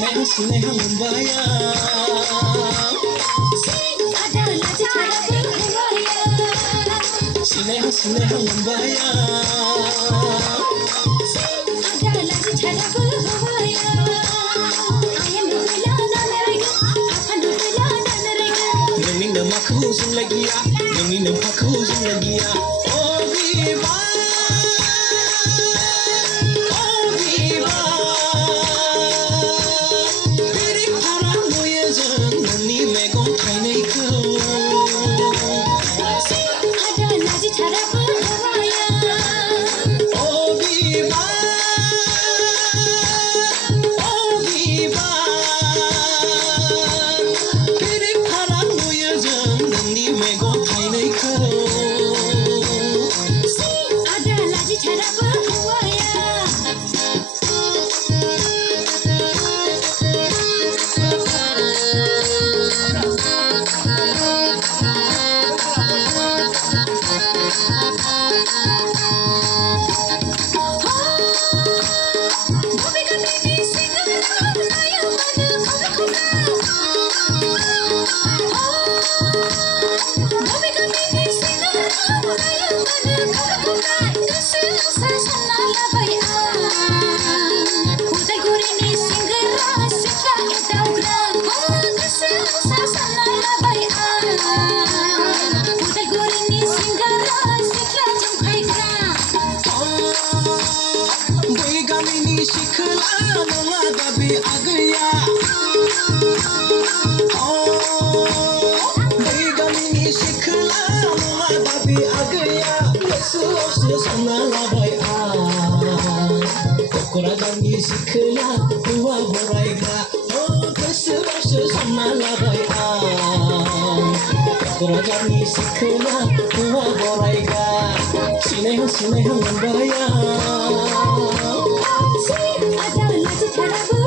Sineha Mumbaya Sineha Mumbaya Nangin namaku sing lagi ya Nangin namaku sing lagi ya Oh viva Oh viva Diri parang moya jeng Nani megong kainai kau Oh viva Oh viva Diri parang moya jeng Nani megong kainai kau Sikla nonga dabi agya Oh Begamini sikla nonga dabi agya Lesu sana labai Kokora dami sikla tua boraiga Oh lesu sana labai Kokora dami sikla tua boraiga Sineha Mumbaya Ada lagi cara